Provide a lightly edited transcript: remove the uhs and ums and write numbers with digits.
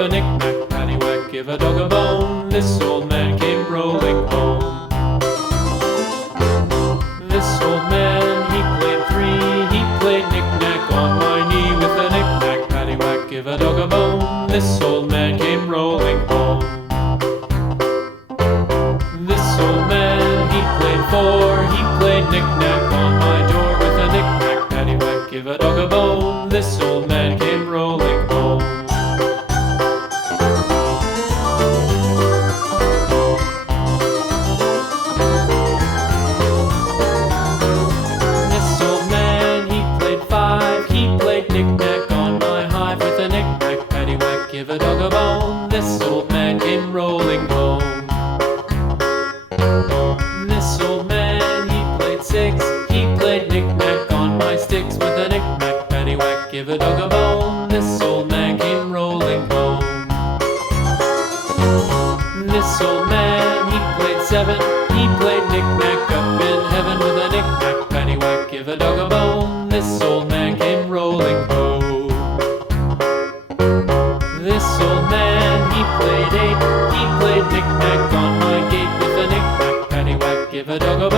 a knick-knack, paddywhack, give a dog a bone. This old man came rolling home. This old man, he played three. He played knick-knack on my knee. With a knick-knack, paddywhack, give a dog a bone. This old man came rolling home. This old man, he played four. He played knick-knack on my door. With a knick-knack, paddywhack, give a dog a bone. This old man came rolling home. This old man, he played five. He played knick-knack on my hive. With a knick-knack, paddywhack, give a dog a bone. This old man came rolling home. This old man, he played six. He played knick-knack on my sticks. With a knick-knack, paddywhack, give a dog a bone. This old man came rolling home. This old man, he played seven. He played knick-knack up in heaven. With a knick-knack, paddywhack, give a dog a bone. This old man came rolling home. This old man, he played eight. He played knick-knack on my gate. With a knick-knack, paddywhack, give a dog a